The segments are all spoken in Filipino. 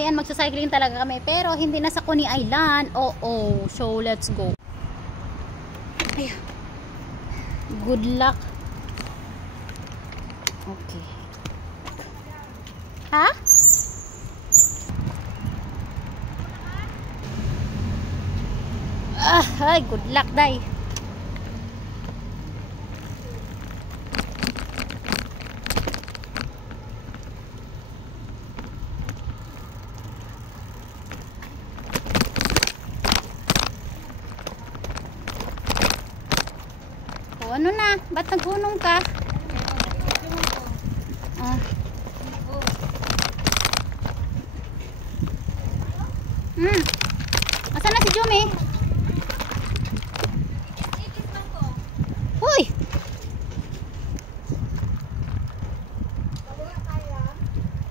ayan, magsacycling talaga kami. Pero hindi na sa Coney Island. Oo. So, let's go. Ay. Good luck. Okay. Ha? Ay, good luck, day. O, ano na? Ba't nagkunong ka? Asan na si Jumi? Uy!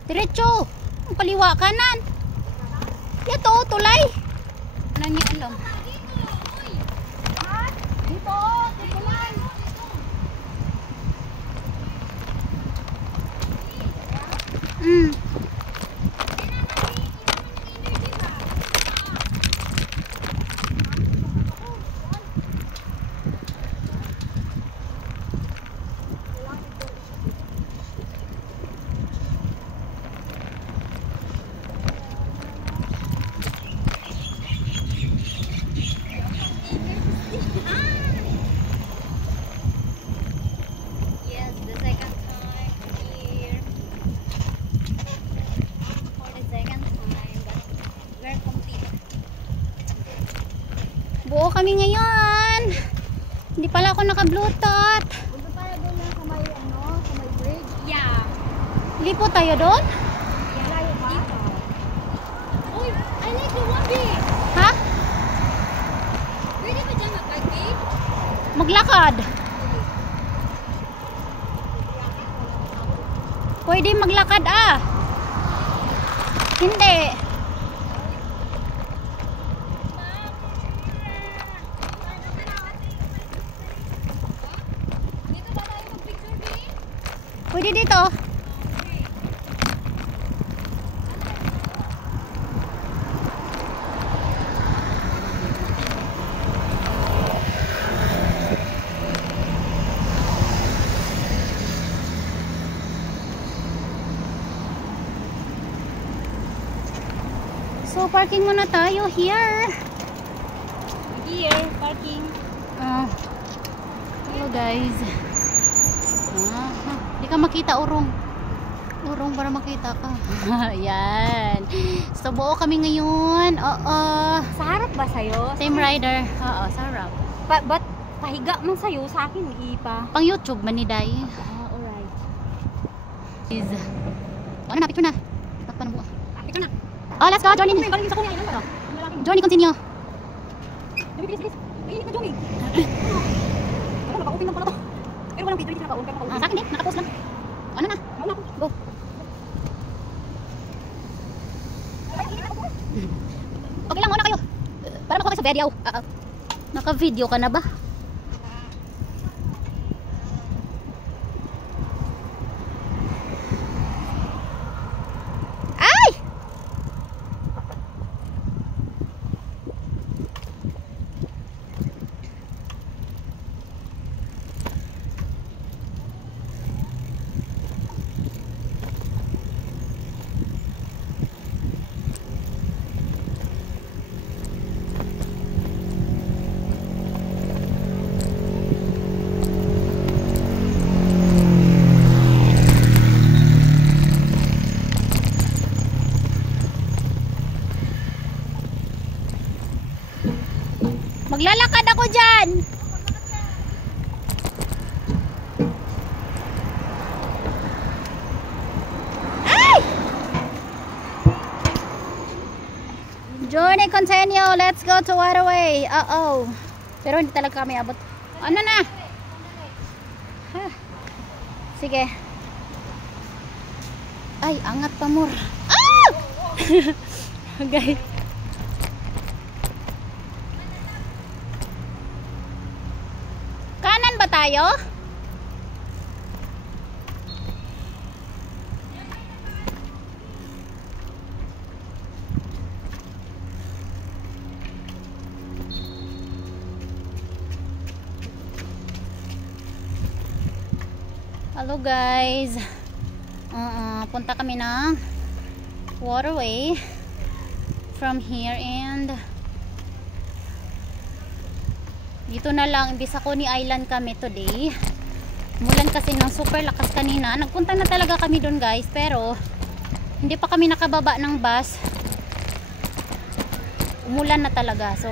Diretso! Ang kaliwa kanan! Ito, tulay! Ano niya alam? Dito! Dito lang! Buo kami ngayon. Hindi pala ako naka-bluetooth. Punta tayo doon na sa may, sa may bridge. Yeah. Lipo tayo doon? Layo pa. Uy, I like the one big. Ha? Pwede ba dyan mag-bike? Maglakad. Pwede maglakad Hindi. Pwede dito. So, parking muna tayo here. Here, parking. Hello guys. Hindi ka makita urong para makita ka. Yan. So buo kami ngayon. Sa harap ba sa'yo? Same rider. Oo, sa harap. Ba't pahiga man sa'yo? Sa akin, ipa. Pang YouTube man ni Day. Alright. Ano na, picture na. Takpan na buo. Picture na. Oh, let's go, Johnny. Galing sa kunya, ilan ba? Johnny, continue. Bilis. Mainit na, Johnny. Wala, naka-open lang pala to. Pero walang video, hindi naka-open. Sa akin naka-post lang. Ano na? Mauna ako. Go. Okay lang, muna kayo. Para makuha kayo sa video. Naka-video ka na ba? Ay! Maglalakad ako dyan. Ay! Journey continue. Let's go to Waterway. Pero hindi talaga kami abot. Ano na? Sige. Ay, angat pa more. Guys. Kanan ba tayo? Hello guys. Punta kami ng waterway from here, and dito na lang, imbis sa Coney Island kami today. Umulan kasi ng super lakas kanina. Nagpunta na talaga kami doon guys, pero hindi pa kami nakababa ng bus. Umulan na talaga. So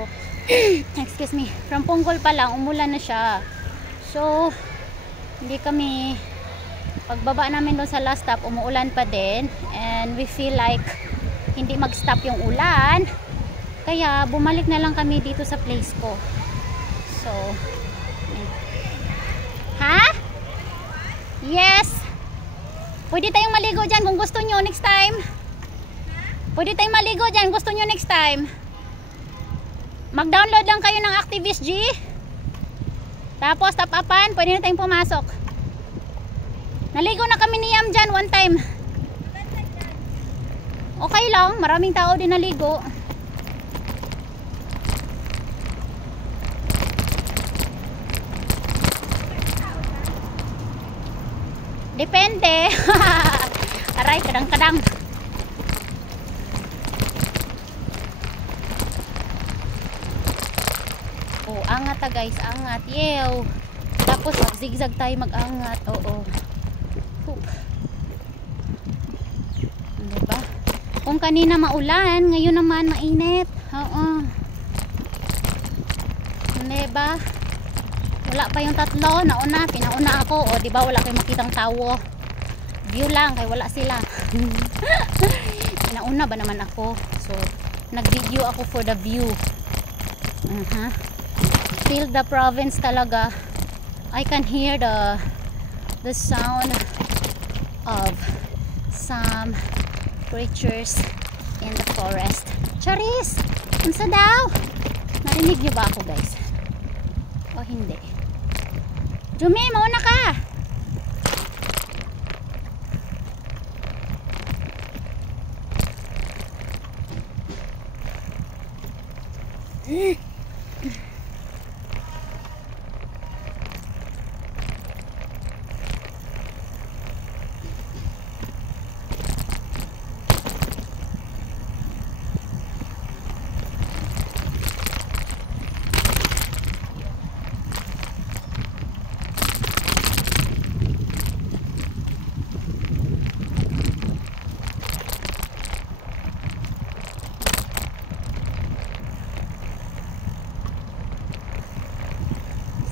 excuse me, from Punggol pa lang umulan na siya. So hindi kami, pagbaba namin doon sa last stop, umuulan pa din, and we feel like hindi mag-stop yung ulan, kaya bumalik na lang kami dito sa place ko. So ha? Yes, pwede tayong maligo dyan kung gusto nyo next time. Pwede tayong maligo dyan gusto nyo next time. Mag-download lang kayo ng Activist G, tapos tap-upan, pwede na tayong pumasok. Naligo na kami ni Yam dyan one time. Okay lang, maraming tao din naligo. Depende. Aray, kadang-kadang. Oh, angat ta guys, angat. Yew. Tapos mag-zigzag tayo mag-angat. Oo. Diba? Kung kanina maulan, ngayon naman mainit. Oo. Diba? Wala pa yung tatlo, nauna, pinauna ako. O diba, wala kayong makitang tawo. View lang, kaya wala sila. Pinauna ba naman ako? So, nag-video ako for the view. Feel the province talaga. I can hear the sound of some creatures in the forest. Charis! Unsa daw? Narinig niyo ba ako guys? O hindi? Jumi, mauna ka!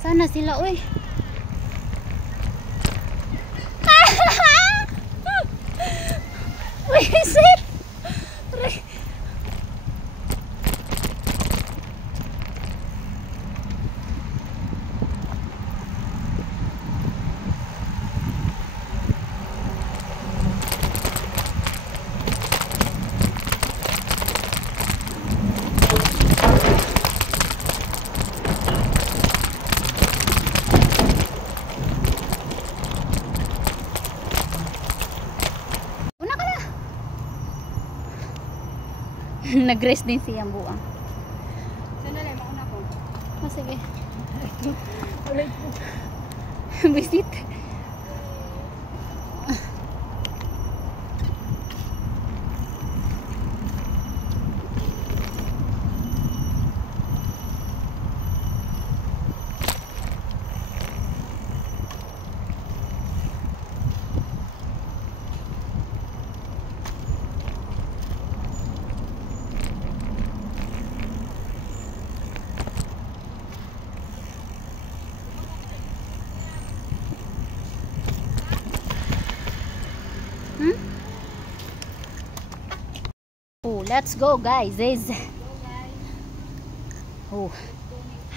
Sana sila, uy. Where is it? Nag-rest din siyang buang. Sandali, mauna ko. Oh, sige. Visit. Oh, let's go guys. Oh.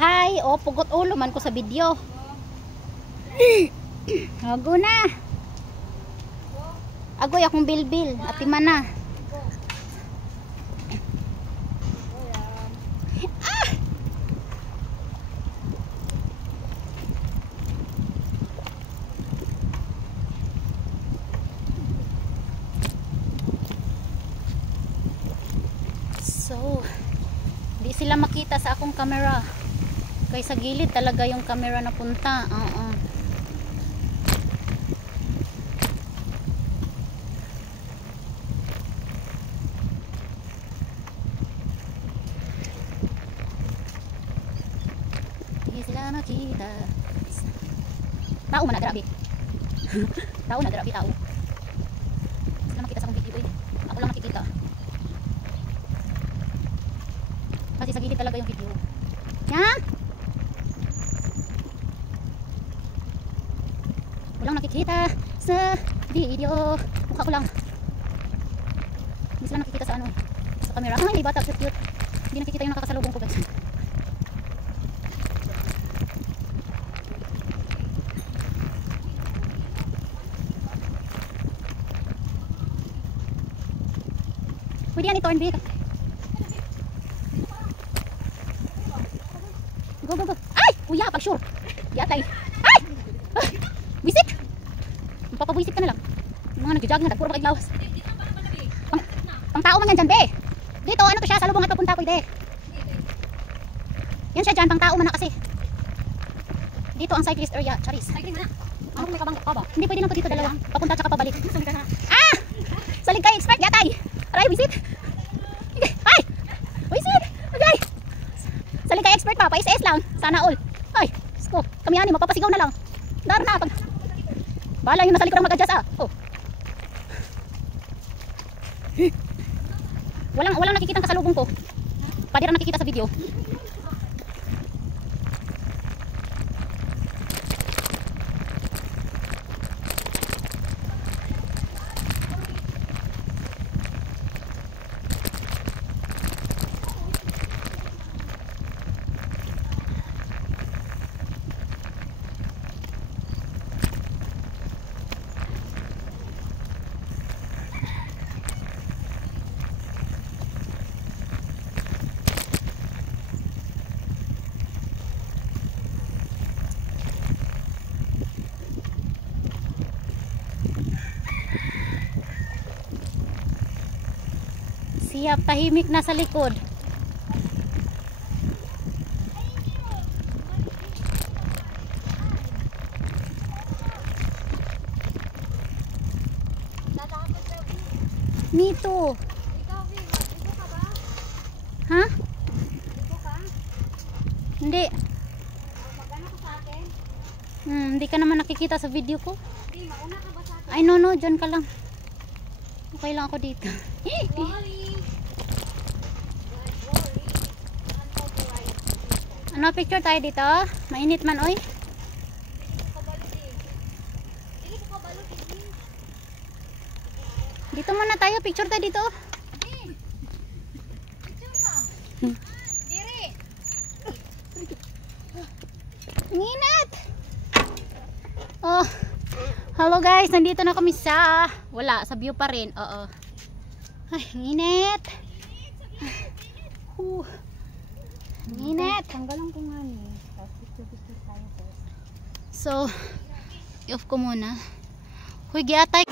Hi, oh pugot ulo man ko sa video. Hago na. Agoy akong bilbil, atiman na. So, di sila makita sa akong camera. Kaya sa gilid talaga yung camera na punta. Tao man na grabe. Tao na grabe tao. Sila makita sa akong video eh. Ako lang nakikita. Kasi sa gilid talaga yung video. Yan! Walang nakikita sa video. Mukha ko lang. Hindi sila nakikita sa ano. Sa camera. Ay, may bata. Cute cute. Hindi nakikita yung nakakasalubong ko guys. Pwede yan i-turn big. Go, go, go. Ay! Kuya, pag sure. Yatay. Ay! Ay! Wisit! Mapapawisit ka na lang. Yung mga nag-jog na, puro makiglawas. Pang tao man yan dyan, be. Dito, ano to siya? Salubong at papunta pwede. Yan siya dyan, pang tao man na kasi. Dito ang cyclist area. Charis. Cycling na. Ano kung may kabang pa ba? Hindi pwede lang to dito dalawa. Papunta tsaka pabalik. Ah! Salig kayo, expert, yatay. Aray, wisit. Ay! Wisit! Agay! Salig kayo, expert pa. Pa-SS lang. Sana all. Ay! Sko. Kami yani, mapapasigaw na lang. Dar na. Pag... Bahala yung nasa likod ang mag-adjust ah. Oh. Walang nakikita kasalubong ko. Padira nakikita sa video. Siya tahimik na sa likod. Me too. Ikaw, Vin, ito ka ba? Ha? Ito ka? Hindi. Magana ka sa akin? Hindi ka naman nakikita sa video ko. Di, mauna ka ba sa akin? Ay no, dyan ka lang. Okay lang ako dito. Wally! Ano picture tayo dito? Mainit man oy. Dili ko kabalo, Vin. Dito muna tayo, picture tayo dito. Picture ka. Diri! Nginit! Oh, hello guys, nandito na kami sa sa view pa rin. Oo. Ay, nginit. Nginit. Tanggalan ko nga ni. Tapos picture tayo first. So, i-off ko muna. Huy, giatay.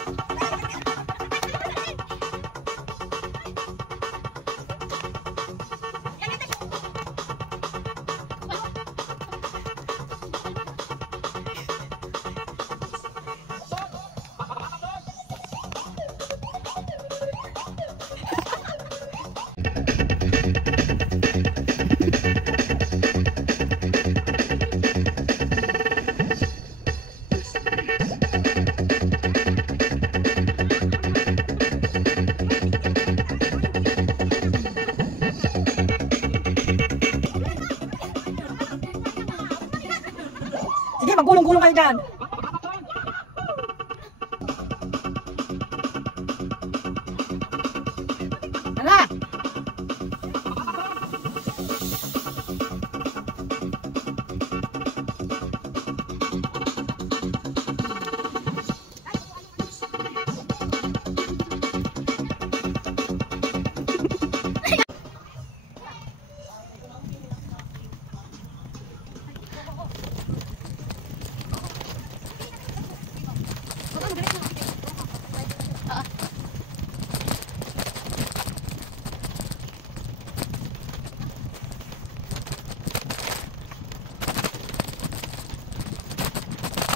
Sige, magulong-gulong kayo dyan. Hala!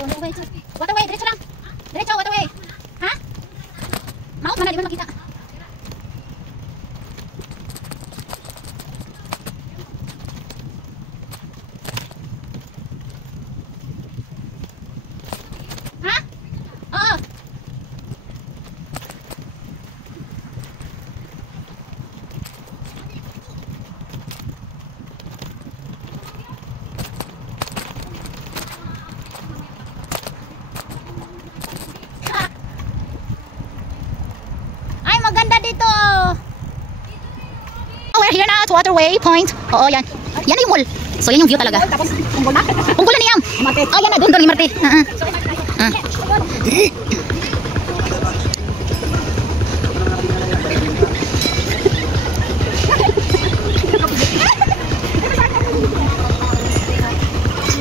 Oh, no way. What away, diretso lang. Diretso, what away. Ha? Maot man na, di mo makita. Waterway Point. Oo, yan. Yan na yung mall. So, yan yung view talaga. Tapos, punggol na. Punggol na niyam. Mate. Oh, yan na. Doon, Imarte.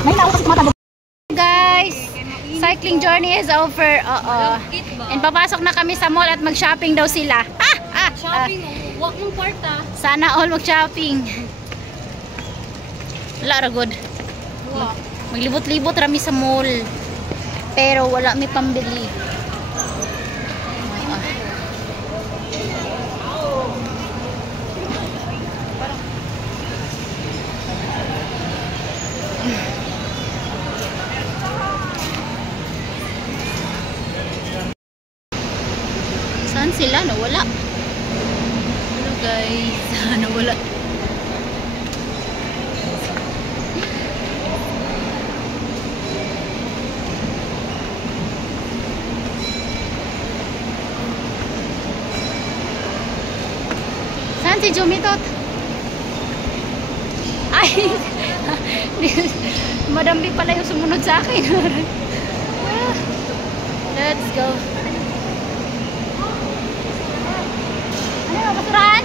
May nawa kasi tumatabog. Guys, cycling journey is over. Oo. And papasok na kami sa mall at mag-shopping daw sila. Shopping, walk ng kwarta. Sana all mag-shopping. Wala ra good. Maglibot-libot rami sa mall. Pero wala may pambili. Saan sila? Nawala. Hello guys. Nawala. Saan si Jumitot? Ay! Madam B pala yung sumunod sa akin. Let's go. Ano yung basurahan?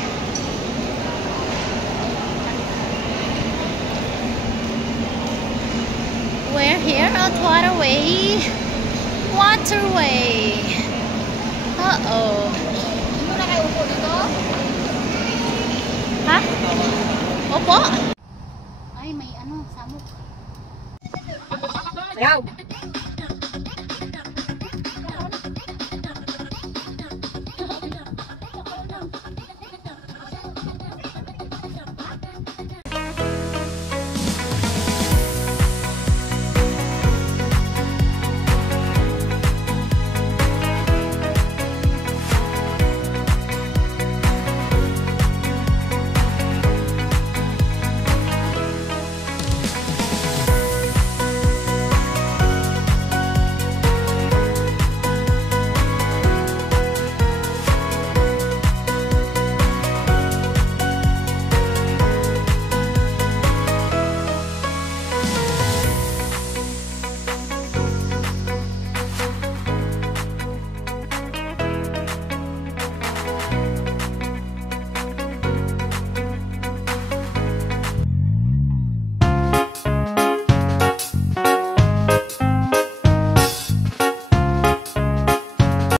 We're here at Waterway. Waterway. Uh-oh. Hindi na kayo upo dito? Ha? Opo. Ay, may ano, samok. Ayaw.